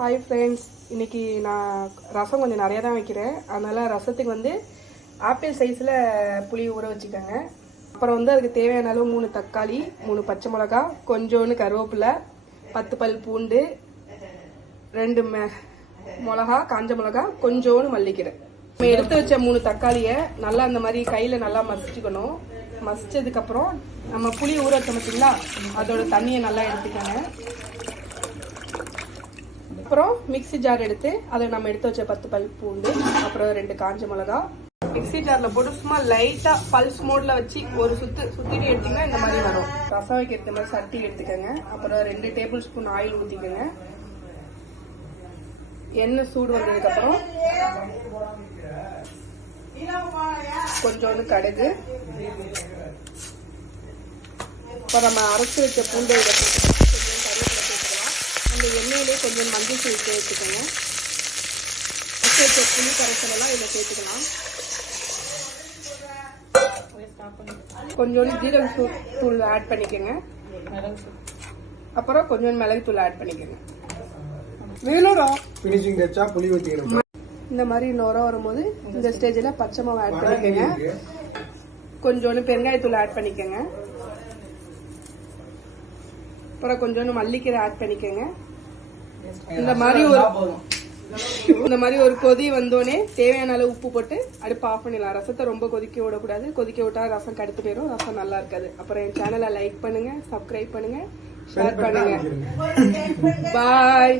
Hi friends, இன்றைக்கி நான் ரசம் கொஞ்சம் நிறையா தான் வைக்கிறேன். அதனால் ரசத்துக்கு வந்து ஆப்பிள் சைஸில் புளி ஊற வச்சுக்கோங்க. அப்புறம் வந்து அதுக்கு தேவையான அளவு 3 தக்காளி, 3 பச்சை மிளகா, கொஞ்சோண்டு கருவேப்பிலை, 10 பல் பூண்டு, 2 மிளகா, காஞ்ச மிளகா, கொஞ்சோண்டு மல்லிக்கீரை. நம்ம எடுத்து வச்ச 3 தக்காளியை நல்லா அந்த மாதிரி கையில் நல்லா மசிச்சுக்கணும். மசிச்சதுக்கப்புறம் நம்ம புளி ஊற வச்சோம் பார்த்தீங்களா, அதோட தண்ணியை நல்லா எடுத்துக்கோங்க. அப்புறம் மிக்ஸி ஜார் எடுத்து அதை நம்ம எடுத்து வச்ச 10 பல் பூண்டு, அப்புறம் 2 காஞ்ச மிளகா மிக்ஸி ஜார்ல போட்டு சும்மா லைட்டா பல்ஸ் மோட்ல வச்சு ஒரு சுத்திட்டு எடுத்தீங்கன்னா இந்த மாதிரி வரும். ரசம் வைக்கிறது மாதிரி சட்டி எடுத்துக்கோங்க. அப்புறம் 2 டேபிள் ஸ்பூன் ஆயில் ஊத்திக்கோங்க. எண்ணெய் சூடு வந்ததுக்கு அப்புறம் கொஞ்சோண்டு கடுகு, இப்போ நம்ம அரைச்சி வச்ச பூண்டை அந்த எண்ணெயிலே கொஞ்சம் மஞ்சள் தூள் சேர்த்துக்கோங்க. அரைச்சி வச்ச புளி கரைசலெல்லாம் இதில் சேர்த்துக்கலாம். கொஞ்சோண்டு ஜீரக தூள் ஆட் பண்ணிக்கோங்க. அப்புறம் கொஞ்சோண்டு மிளகு தூள் ஆட் பண்ணிக்கோங்க. இந்த மாதிரி நுரம் வரும்போது இந்த ஸ்டேஜில் பச்சை மாவு ஆட் பண்ணிக்கோங்க. கொஞ்சோண்டு பெருங்காயத்தூள் ஆட் பண்ணிக்கோங்க. அப்புறம் கொஞ்சோண்டு மல்லிக்கீரை ஆட் பண்ணிக்கோங்க. இந்த மாதிரி ஒரு கொதி வந்தோடனே தேவையான அளவு உப்பு போட்டு அடுப்பு ஆஃப் பண்ணிடலாம். ரசத்தை ரொம்ப கொதிக்க விடக்கூடாது. கொதிக்க விட்டா ரசம் கடுத்து போயிடும், ரசம் நல்லா இருக்காது. அப்புறம் என் சேனலை லைக் பண்ணுங்க, சப்ஸ்கிரைப் பண்ணுங்க, ஷேர் பண்ணுங்க. பாய்.